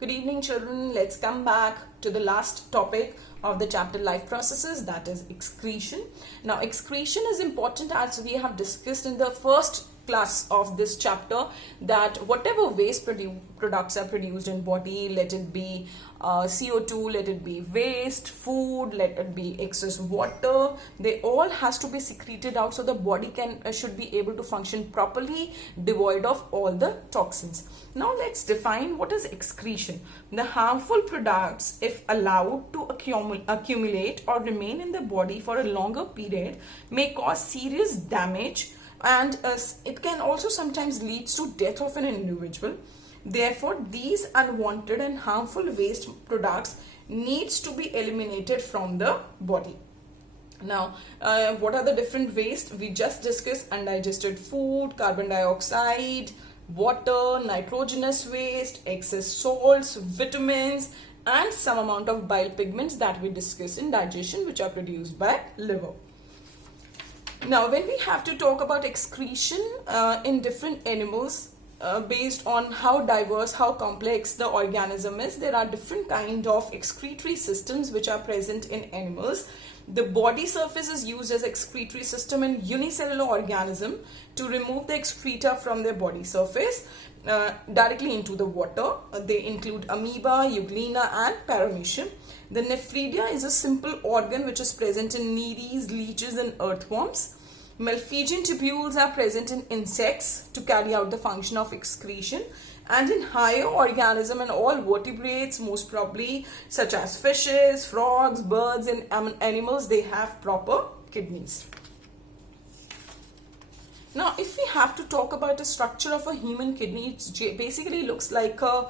Good evening, children. Let's come back to the last topic of the chapter life processes, that is excretion. Now, excretion is important as we have discussed in the first class of this chapter, that whatever waste products are produced in body, let it be CO2, let it be waste, food, let it be excess water, they all has to be secreted out so the body should be able to function properly, devoid of all the toxins. Now let's define what is excretion. The harmful products, if allowed to accumulate or remain in the body for a longer period, may cause serious damage, and it can also sometimes lead to death of an individual. Therefore, these unwanted and harmful waste products needs to be eliminated from the body. Now, what are the different waste? We just discussed undigested food, carbon dioxide, water, nitrogenous waste, excess salts, vitamins, and some amount of bile pigments that we discuss in digestion, which are produced by liver. Now, when we have to talk about excretion in different animals, based on how diverse, how complex the organism is, there are different kind of excretory systems which are present in animals. The body surface is used as excretory system in unicellular organism to remove the excreta from their body surface directly into the water. They include amoeba, euglena, and paramecium. The nephridia is a simple organ which is present in nereis, leeches, and earthworms. Malphigian tubules are present in insects to carry out the function of excretion, and in higher organism and all vertebrates, most probably such as fishes, frogs, birds, and animals, they have proper kidneys. Now, if we have to talk about the structure of a human kidney, it basically looks like a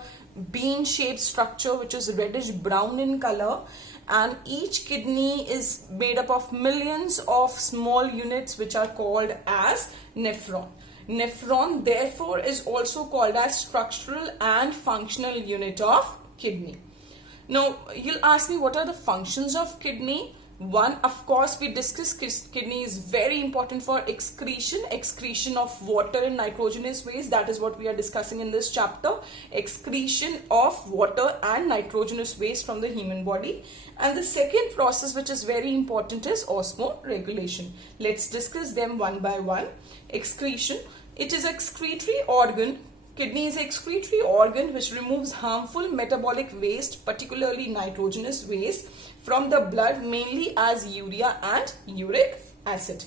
bean-shaped structure which is reddish brown in color, and each kidney is made up of millions of small units which are called as nephron. Nephron therefore is also called as structural and functional unit of kidney. Now, you'll ask me, what are the functions of kidney? One, of course, we discussed kidney is very important for excretion of water and nitrogenous waste. That is what we are discussing in this chapter. Excretion of water and nitrogenous waste from the human body. And the second process which is very important is osmoregulation. Let's discuss them one by one. Excretion. It is excretory organ. Kidney is an excretory organ which removes harmful metabolic waste, particularly nitrogenous waste, from the blood, mainly as urea and uric acid.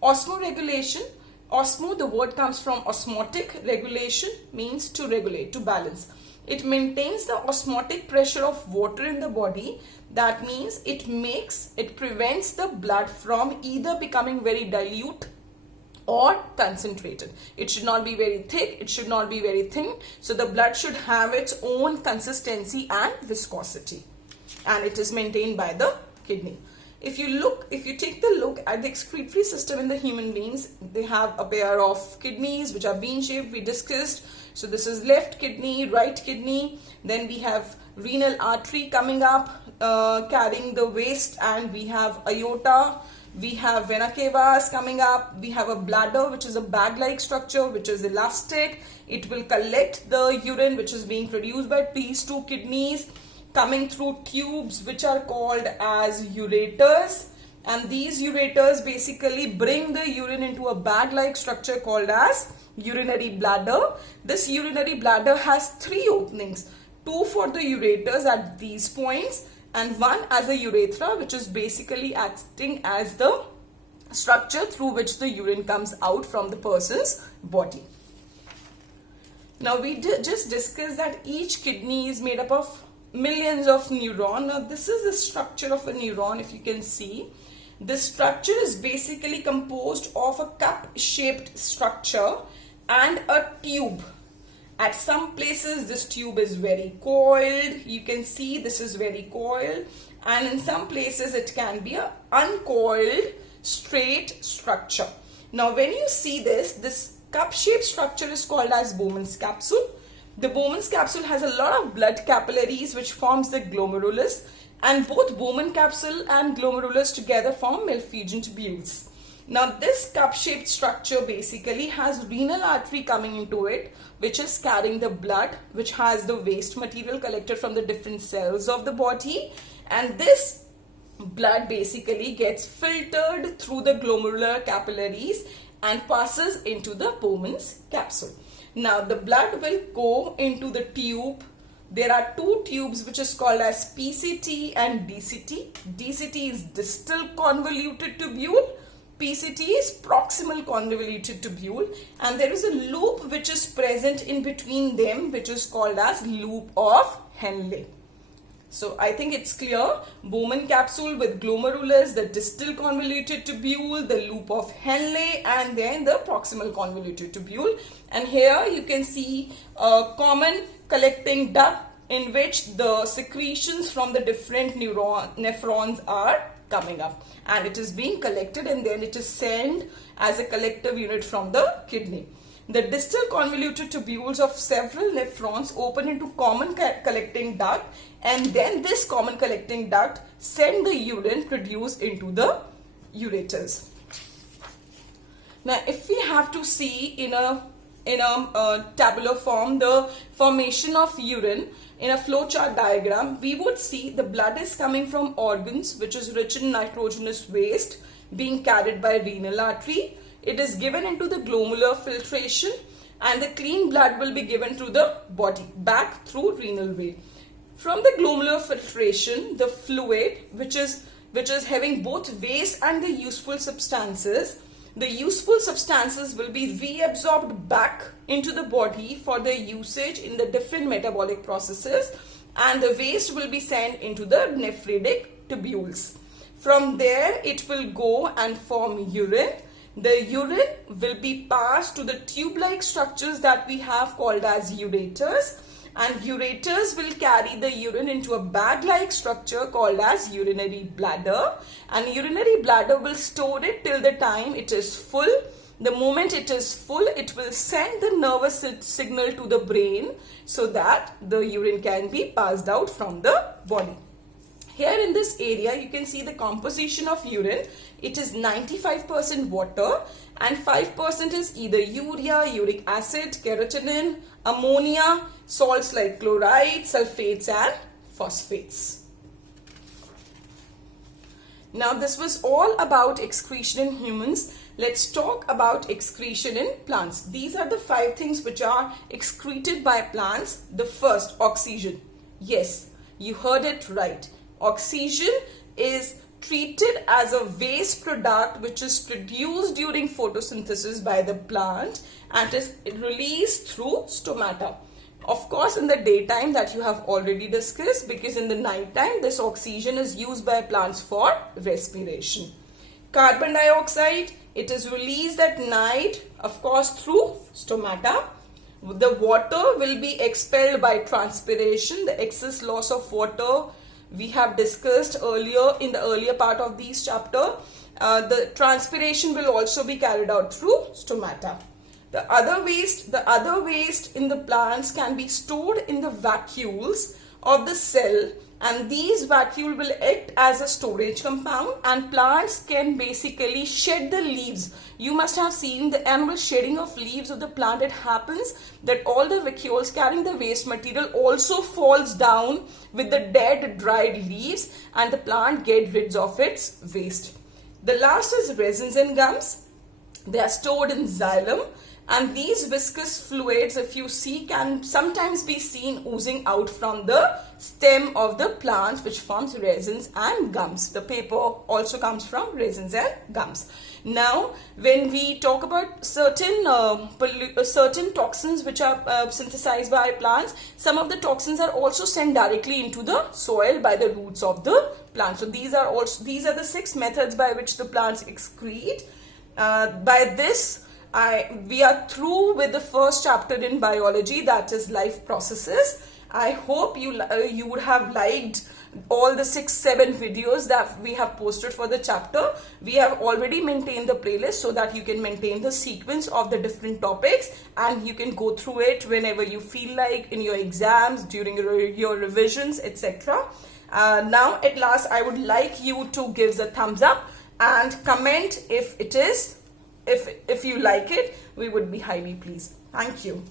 Osmoregulation. Osmo, the word comes from osmotic regulation, means to regulate, to balance. It maintains the osmotic pressure of water in the body. That means it prevents the blood from either becoming very dilute or concentrated. It should not be very thick, it should not be very thin. So the blood should have its own consistency and viscosity, and it is maintained by the kidney. If you take the look at the excretory system in the human beings, they have a pair of kidneys which are bean shaped, we discussed. So this is left kidney, right kidney. Then we have renal artery coming up, carrying the waste, and we have aorta. We have vena cavas coming up. We have a bladder, which is a bag-like structure, which is elastic. It will collect the urine which is being produced by these two kidneys, coming through tubes which are called as ureters. And these ureters basically bring the urine into a bag-like structure called as urinary bladder. This urinary bladder has three openings, two for the ureters at these points, and one as a urethra, which is basically acting as the structure through which the urine comes out from the person's body. Now, we just discussed that each kidney is made up of millions of neurons. Now, this is the structure of a neuron, if you can see. This structure is basically composed of a cup-shaped structure and a tube. At some places, this tube is very coiled. You can see this is very coiled. And in some places, it can be an uncoiled, straight structure. Now, when you see this cup-shaped structure is called as Bowman's capsule. The Bowman's capsule has a lot of blood capillaries which forms the glomerulus. And both Bowman capsule and glomerulus together form Malphigian tubules. Now this cup-shaped structure basically has renal artery coming into it, which is carrying the blood, which has the waste material collected from the different cells of the body, and this blood basically gets filtered through the glomerular capillaries and passes into the Bowman's capsule. Now the blood will go into the tube. There are two tubes which is called as PCT and DCT. DCT is distal convoluted tubule. PCT is proximal convoluted tubule, and there is a loop which is present in between them, which is called as loop of Henle. So I think it's clear. Bowman capsule with glomerulus, the distal convoluted tubule, the loop of Henle, and then the proximal convoluted tubule. And here you can see a common collecting duct in which the secretions from the different nephrons are coming up, and it is being collected and then it is sent as a collective unit from the kidney. The distal convoluted tubules of several nephrons open into common collecting duct, and then this common collecting duct send the urine produced into the ureters. Now if we have to see in a tabular form the formation of urine in a flowchart diagram, we would see the blood is coming from organs which is rich in nitrogenous waste being carried by renal artery. It is given into the glomerular filtration, and the clean blood will be given to the body back through renal way. From the glomerular filtration, the fluid which is having both waste and the useful substances, the useful substances will be reabsorbed back into the body for the usage in the different metabolic processes, and the waste will be sent into the nephritic tubules. From there it will go and form urine. The urine will be passed to the tube-like structures that we have called as ureters, and ureters will carry the urine into a bag-like structure called as urinary bladder, and urinary bladder will store it till the time it is full. The moment it is full, it will send the nervous signal to the brain so that the urine can be passed out from the body. Here in this area, you can see the composition of urine. It is 95% water and 5% is either urea, uric acid, keratonin, ammonia, salts like chloride, sulfates and phosphates. Now this was all about excretion in humans. Let's talk about excretion in plants. These are the 5 things which are excreted by plants. The first, oxygen. Yes, you heard it right. Oxygen is treated as a waste product which is produced during photosynthesis by the plant and is released through stomata. Of course, in the daytime that you have already discussed, because in the night time this oxygen is used by plants for respiration. Carbon dioxide, it is released at night, of course through stomata. The water will be expelled by transpiration. The excess loss of water we have discussed earlier in the earlier part of this chapter. The transpiration will also be carried out through stomata. The other waste in the plants can be stored in the vacuoles of the cell, and these vacuoles will act as a storage compound, and plants can basically shed the leaves. You must have seen the annual shedding of leaves of the plant. It happens that all the vacuoles carrying the waste material also falls down with the dead dried leaves, and the plant gets rid of its waste. The last is resins and gums. They are stored in xylem, and these viscous fluids, if you see, can sometimes be seen oozing out from the stem of the plant, which forms resins and gums. The paper also comes from resins and gums. Now, when we talk about certain toxins which are synthesized by plants, some of the toxins are also sent directly into the soil by the roots of the plant. So these are the 6 methods by which the plants excrete. By this, we are through with the first chapter in biology, that is life processes. I hope you would have liked all the 6-7 videos that we have posted for the chapter. We have already maintained the playlist so that you can maintain the sequence of the different topics, and you can go through it whenever you feel like, in your exams, during your revisions, etc. Now at last I would like you to give the thumbs up and comment if it is, if you like it. We would be highly pleased. Thank you.